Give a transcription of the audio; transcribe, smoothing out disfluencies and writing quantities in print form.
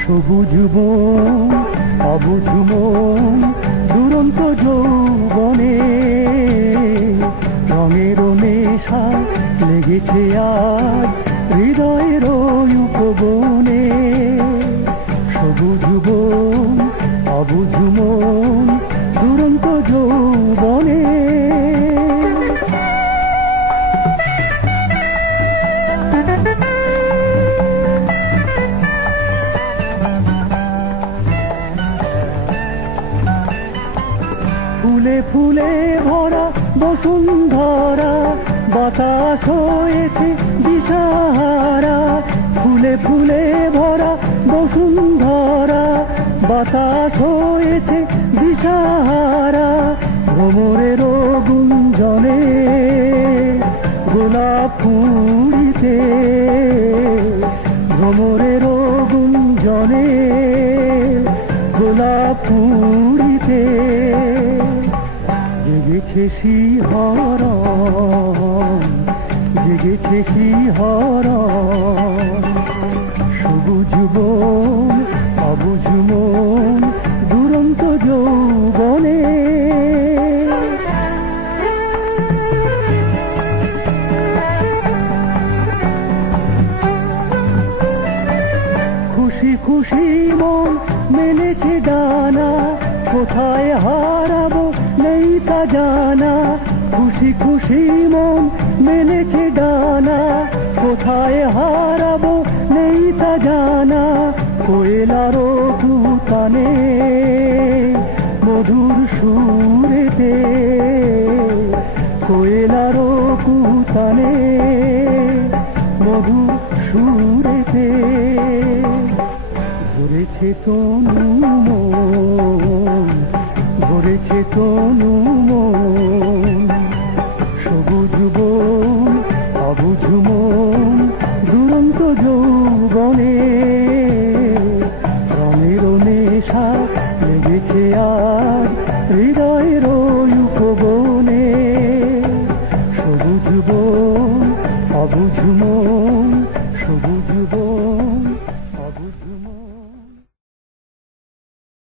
সবুজ বন অবুঝ মন দুরন্ত যৌবনে রঙের নেশা লেগেছে আজ হৃদয়ের উপবনে। সবুজ বন অবুঝ মন দুরন্ত যৌবনে ফুলে ফুলে ভরা বসুন্ধরা বাতাস হয়েছে দিশাহারা। ফুলে ফুলে ভরা বসুন্ধরা বাতাস হয়েছে দিশাহারা। ভ্রমরের গুঞ্জনে গোলাপ ফুলিতে ভ্রমরের গুঞ্জনে গোলাপ ফুলিতে জেগেছে শিহরণ জেগেছে শিহরণ। সবুজ বন অবুঝ মন দুরন্ত যৌবনে খুশি খুশি মন মেলেছে ডানা কোথায় হারাবো নেই তা জানা। খুশি খুশি মন মেলেছে ডানা কোথায় হারাবো নেই তা জানা। কোয়েলারও কুতানে মধুর সুরেতে কোয়েলারও কুতানে মধুর সুরেতে ভরেছে তনু মন ভরেছে তনু মন।